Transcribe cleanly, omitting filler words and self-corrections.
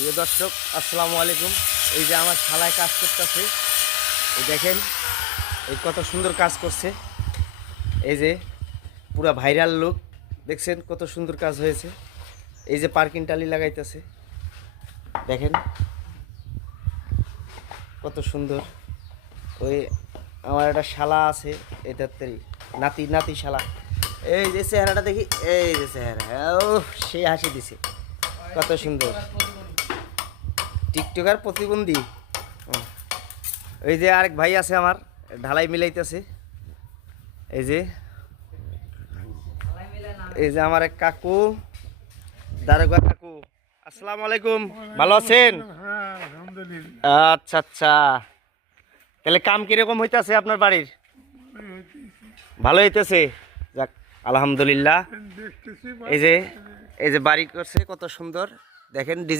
প্রিয় দর্শক আসসালামু আলাইকুম। এই যে আমার শালায় কাজ করতেছে, এই দেখেন এই কত সুন্দর কাজ করছে। এই যে পুরা ভাইরাল লুক দেখছেন, কত সুন্দর কাজ হয়েছে। এই যে পার্কিং টালি লাগাইতেছে, দেখেন কত সুন্দর। ওই আমার একটা শালা আছে, এটাতে নাতি নাতি শালা। এই যে চেহারাটা দেখি, এই যে চেহারা, ও সে হাসি দিছে, কত সুন্দর। টিকটকার প্রতিবন্ধী। এই যে আরেক ভাই আছে আমার, ঢালাই মিলাইতেছে। এই যে আমার এক কাকু, দারোগা কাকু। আসসালামু আলাইকুম, ভালো আছেন? হ্যাঁ, আলহামদুলিল্লাহ। আচ্ছা আচ্ছা, তাহলে কাম কিরকম হইতাছে আপনার বাড়ির? ভালো হইতেছে, যাক আলহামদুলিল্লাহ। দেখতেছি এই যে বাড়ি করছে কত সুন্দর, দেখেন ডিজাইন।